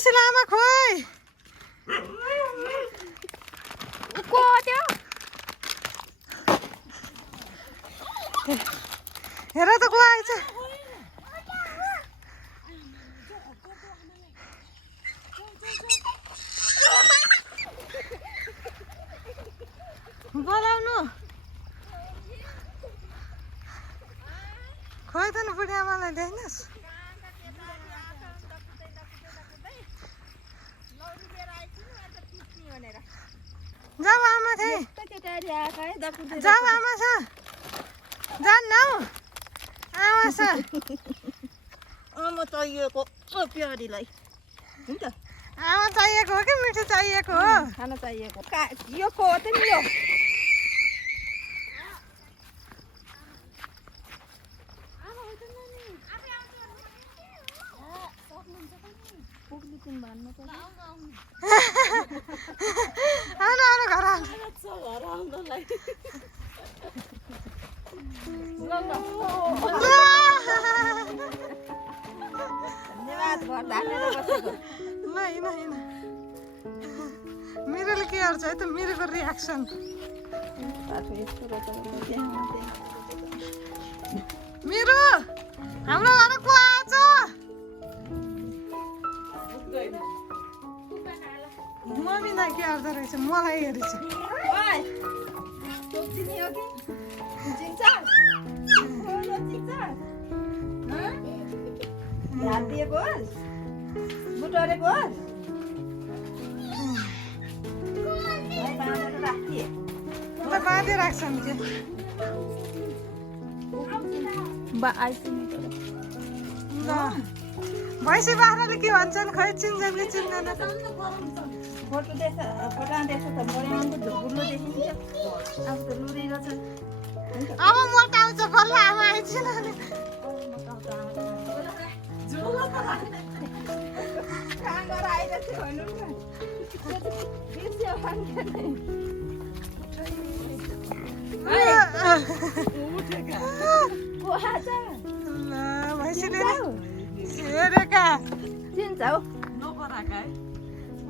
कोसी लामा खोइ को त्यो हेर त को आएछ बोलाउनु खोइ त नि बुढी आमालाई ल्याइनस् जाऊ आमा थिए जाऊ आमा छ जान्न हौ आमा छ आमा चाहिएको प्यारीलाई हुन्छ आमा चाहिएको हो कि मिठो चाहिएको हो खाना चाहिएको यो को हो त नि यो आउनु आउनु घर मेरोले के गर्छ है त मेरोको रियाक्सन मेरो हाम्रो घर को आएछ मम्मीलाई के गर्दो रहेछ मलाई हेरेछ बाँधे राख्छ नि के भैँसी बाख्राले के भन्छन् खै चिन्छन् कि चिन्दैन फोटो देख्छ फोटो देख्छ त मोरेको झुल्लो देखिन्छ अब त लुरेर छ अब मोटाउँछ बल्ल आमा आइछन् अनि काँगर आइरहेको थियो भन्नु न बिर्स्यो भन्ने भैँसीले हेरेका चिन्छ हौ नपराका है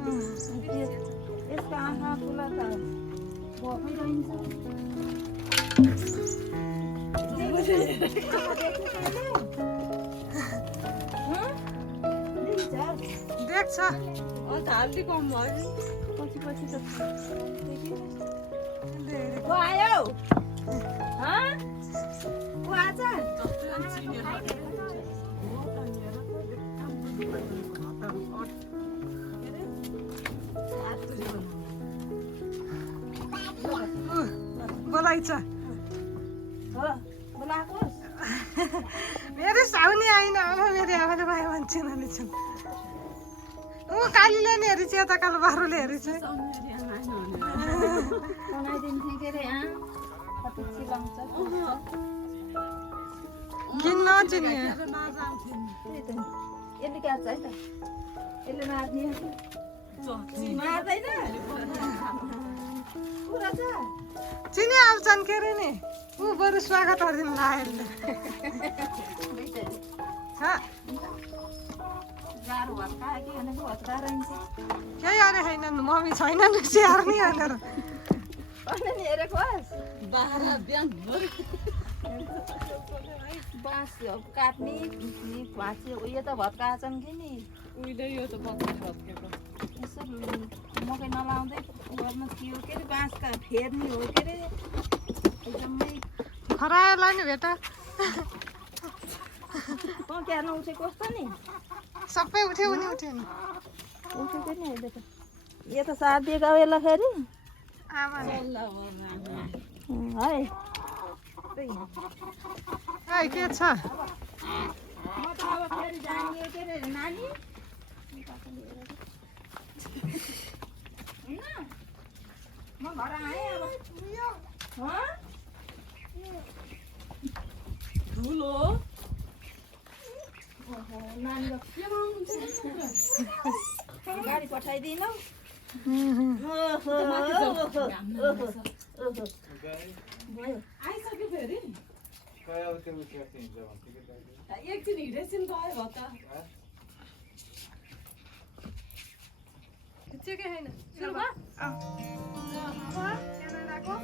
यसको आँखा खुला त भोकै रहन्छ देख्छ हाल्दी कम भयो पछि पछि त को आयो को आछ बोलाइछ बोलाकोस् मेरो साउनी आइन अब मेरो आमाले भयो भन्छन् अनि छन् ऊ कालीले नि हेरेछ यता कालो बाह्रोले हेरेछ किन नचिने यसले काट्छ है त यसले मार्ने मार्दैन कुरा छ चिनिहाल्छन् के अरे नि ऊ बरु स्वागत गरिदिनु लायरले केही अरे छैन मम्मी छैन स्याहार नि भनेर बाँस काट्ने खिच्ने भाँच्ने उयो त भत्काछन् कि नि उहिले यो त पक्कै भत्केको यसो मकै नलाउँदै गर्नु के हो के अरे बाँसका फेर्ने हो के अरे एकदमै खरायोलाई नि भेट पक्याएर उठेको कस्तो नि सबै उठ्यो नि उठ्यो नि उठेको नि अहिले त यो त सार्दिएको बेलाखेरि आमा है है के छ म त अब फेरि जाने के अरे नानी म घर आएँ अब ठुलो नानी गाडी पठाइदिनु आइसक्यो फेरि एकछिन हिँडेछिन् गयो त बिर्सेकै होइन सुरु भयो ल अब क्यानाडाको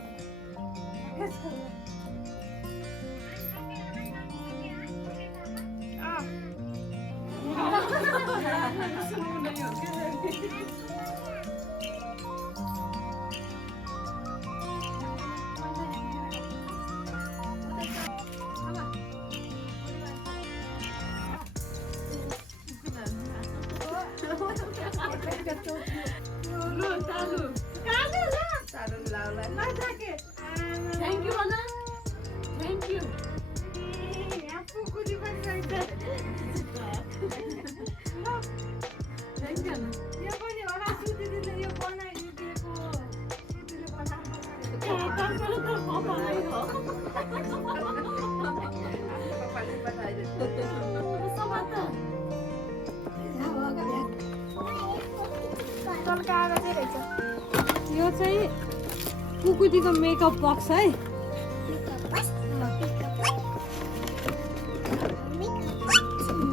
Thank you, Anna. Thank you. Thank you, Anna. यो पनि होला सुतिले यो बनाइदिएको सुतिले यो चाहिँ कुकुटीको मेकअप बक्स है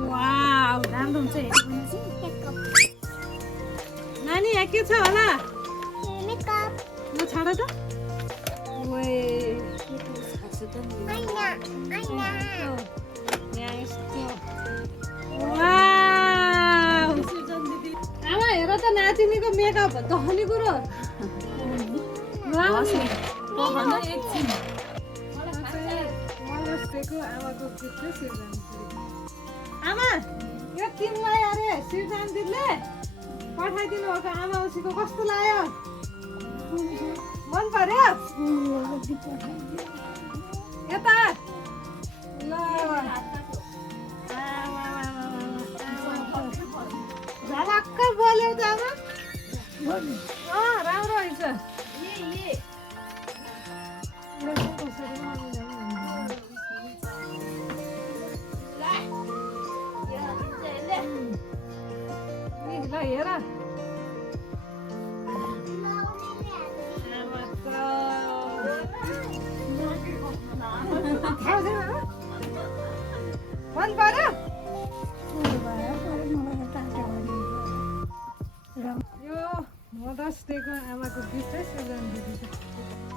वाउ राम्रो हुन्छ नानी यहाँ के छ होला ल छाड त ओए यहाँ यस्तो वाउ आमा हेर त नातिनीको मेकअप धनी कुरो आमा यो किन्नलाई अरे शिवशान्तिले पठाइदिनु भएको आमा औसीको कस्तो लाग्यो मन पर्यो यता ल झलक्क बोल्यो त आमा राम्रो रहेछ ल हेर मन पर्यो यो मदर्स डेको आमाको गिफ्ट है